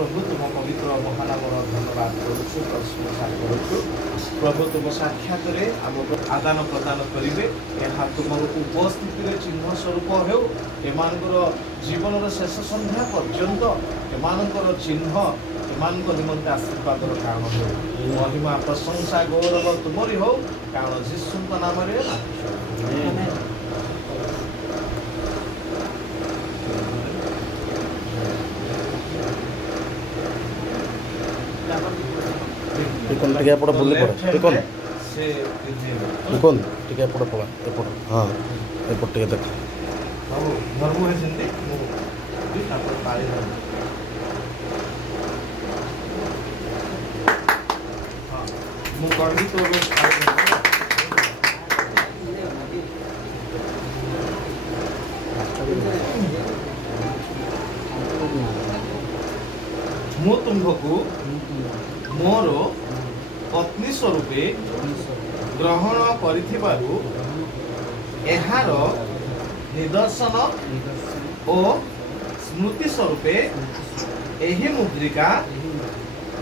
प्रभु तुम पवित्र महानामर धन्यवाद करुछु प्रशंसा करुछु प्रभु तुम साक्षात आमको आदान प्रदान करेंगे यहाँ तुम उपस्थिति चिन्ह स्वरूप हो एमानकर जीवन शेष संध्या पर्यंत एमानकर चिन्ह एमान निमंते आशीर्वाद कारण हो महिमा प्रशंसा गौरव तुमरी हो कारण जीशु नाम टिकन टिके एपट बुल्ली पड़े टिकन से टिकन टिके एपट पड़ा एपट हाँ एपट टिके देख बाबू धर्म है पाड़ी हाँ मु कहली तो मु तुमको मोर पत्नी स्वरूपे ग्रहण करिथिबारु एहार निदर्शन ओ स्मृति स्वरूपे एही मुद्रिका